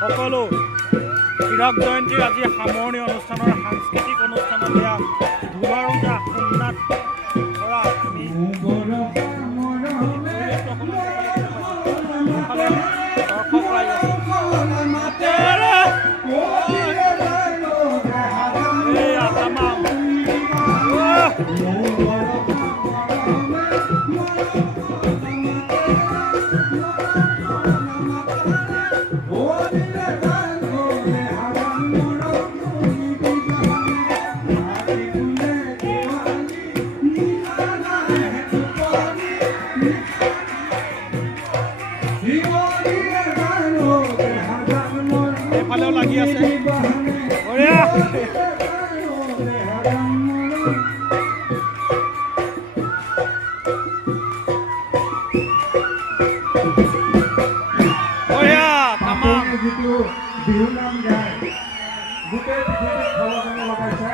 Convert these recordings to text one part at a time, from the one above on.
সকলো হীৰক জয়ন্তীৰ আজি সামৰণি অনুষ্ঠানৰ সাংস্কৃতিক অনুষ্ঠানত এয়া ধুবাৰুঙা সোমনাথ কৰা আমি দৰ্শক ৰাইজ আছে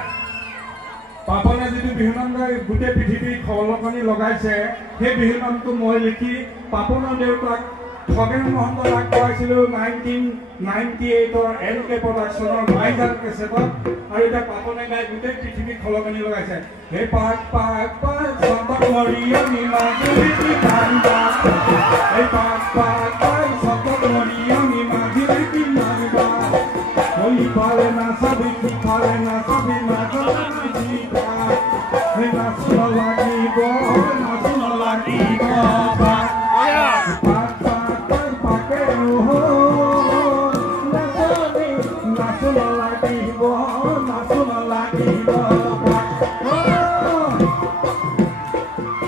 পাপনে যিটো বিহুনাম গাই গোটেই পৃথিৱীৰ খলকনি লগাইছে সেই বিহুনামটো মই লিখি পাপনৰ দেউতাক খগেন মহন্তক আগবঢ়াইছিলোঁ 1998 LK প্ৰডাকশ্যনৰ মাইজান কেছেটত আৰু এতিয়া পাপনে গাই গোটেই পৃথিৱীৰ খলকনি লগাইছে হে পাক পাক পাক চম্পক মৰিয়নি মাজুলী ধান্দা হে পাক পাক পাক চম্পক মৰিয়নি মাজুলী ধান্দা ওই পালে না সবই পালে না সবই মাজুলী ধান্দা হে নাচন লাগিব নাচন লাগিব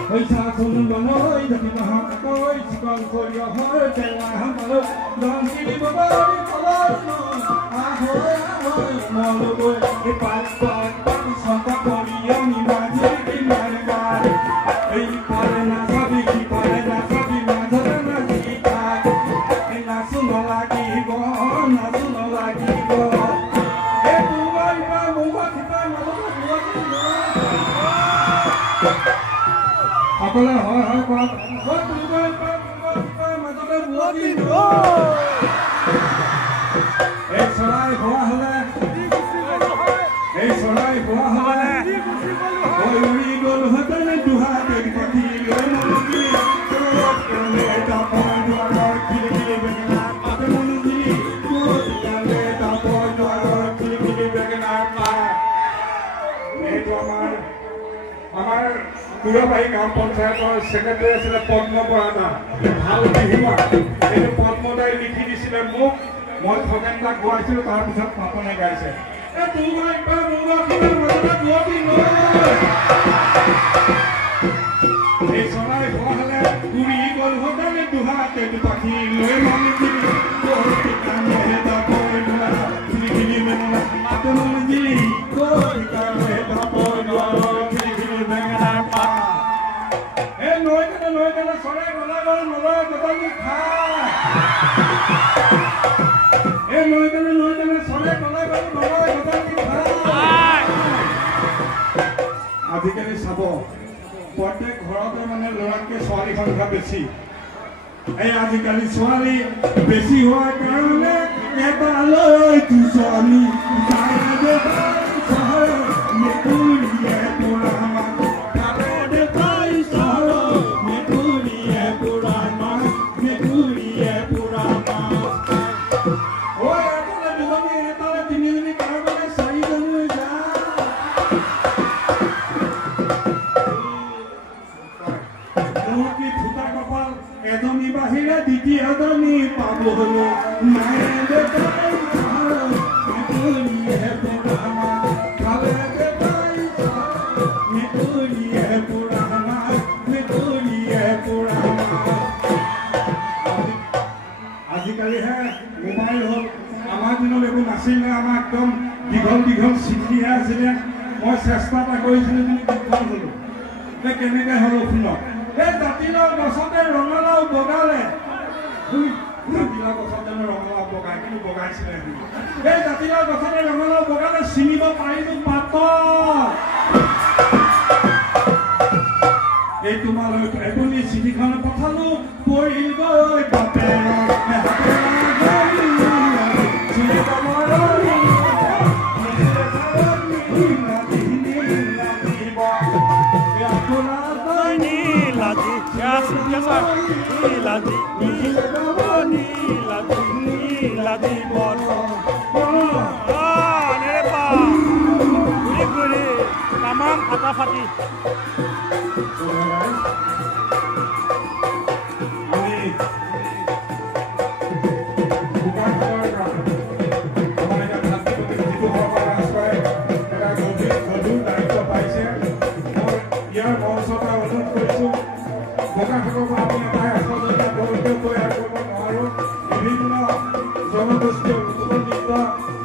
ঐ চাচোন বনৈ যদি নহক কৈ চিকন সৰিয়হৰ টেঙা হামলৈ ধন কিনিব পাৰি কলৰ আহৈ আহৈ মলগৈ এই পাত পাত পাত চকা পৰি আমি মাঝি কিনাৰ গাৰ এই পাৰে নাচাবি কি পাৰে নাচাবি মাজৰে নাচি থাক এই নাচো নালাগিব নাচো নালাগিব এই তোমাৰ বা মুখত সিপাৰ মাজতে সকলে হয় হয় কওক মাজতে বুৱতী এই চৰাই হোৱা হলে এই চৰাই হোৱা হলে উৰি গল হতেনে দুহাতে পাতি লৈ মনগি এটা পয় দুৱাৰ খিৰিকি বেঙেনা পাতে মনগি ইয়ালে এটা পয় দুৱাৰ খিৰিকি বেঙেনা পা এইটো আমাৰ পুৰবাহী গাঁও পঞ্চায়তৰ ছেক্ৰেটাৰী আছিলে পদ্ম বৰা ভাল বিহুৱা এইটো পদ্মদাই লিখি দিছিলে মোক মই খগেন দাক গোৱাইছিলোঁ তাৰপিছত পাপনে গাইছে এই চৰাই হোৱা হলে উৰি গল হতেনে দুহাতে দুপাখি লৈ মালিকি মাতে মনগি নৈ কেনে চৰাই গলা গল নলয় গদালি খায় এই নৈ কেনে চৰাই গলা গল নলয় গদালি খায় আজিকালি চাব প্ৰত্যেক ঘৰতে মানে ল'ৰাতকৈ ছোৱালী সংখ্যা বেছি এই আজিকালি ছোৱালী বেছি হোৱাৰ কাৰণে এটা লৈ দুজনী এজনী বাহিৰে দ্বিতীয়জনী পাবলৈ নাই আজিকালিহে মোবাইল হ'ল আমাৰ দিনত একো নাছিলে আমাৰ একদম দীঘল দীঘল চিঠিহে আছিলে মই চেষ্টা এটা কৰিছিলোঁ বুলি বিফল হ'লোঁ কেনেকৈ হ'ল শুনক এই জাতিলাও গছতে ৰঙালাও বগালে জাতিলাও গছতে ৰঙালাও বগাই কিন্তু বগাইছিলে এই জাতিলাও গছতে ৰঙালাও বগালে চিনিব পাৰিলোঁ পাত এই তোমালৈ এজনী চিঠিখন পঠালো পৰিল গৈ বাপেৰ tamam ফাটাফাটি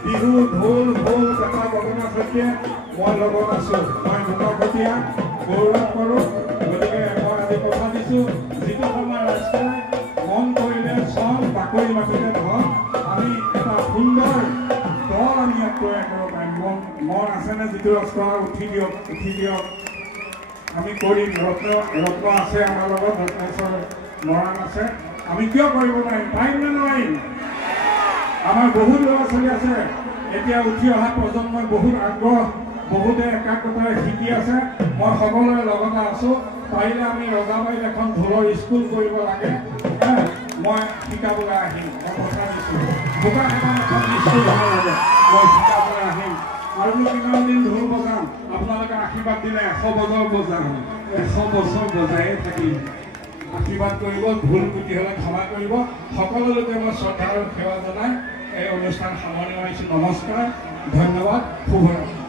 বিহু ঢোল ঢোল পেঁপা গগনা সৈতে মই লগত আছো মই মুখাকটীয়া গৌৰৱ কৰোঁ গতিকে মই আজি কথা দিছোঁ যিটো সময় ৰাস্তাই মন কৰিলে চন বাকৰি মাটিতে ধন আমি এটা সুন্দৰ দল আমি ইয়াত তৈয়াৰ কৰিব পাৰিম মন আছেনে যিটো ৰাস্তা উঠি দিয়ক আমি কৰিম ৰত্ন আছে আমাৰ লগত ৰত্নেশ্বৰ মৰাণ আছে আমি কিয় কৰিব পাৰিম নে নোৱাৰিম আমাৰ বহুত ল'ৰা ছোৱালী আছে এতিয়া উঠি অহা প্ৰজন্মই বহুত আগ্ৰহ বহুতে একাগ্ৰতাৰে শিকি আছে মই সকলোৰে লগতে আছোঁ পাৰিলে আমি ৰজাবাৰীত এখন ঢোলৰ স্কুল কৰিব লাগে মই শিকাবলৈ আহিম মই কথা দিছোঁ বোকাখাটত এখন স্কুল হ'ব লাগে মই শিকাবলৈ আহিম আৰু কিমান দিন ঢোল বজাম আপোনালোকে আশীৰ্বাদ দিলে 100 বছৰ বজাম 100 বছৰ বজায়ে থাকিম আশীৰ্বাদ কৰিব ভুল ত্ৰুটি হ'লে ক্ষমা কৰিব সকলোকে মই শ্ৰদ্ধা আৰু সেৱা জনাই এই অনুষ্ঠান সামৰণি মাৰিছোঁ নমস্কাৰ ধন্যবাদ শুভৰাত্ৰি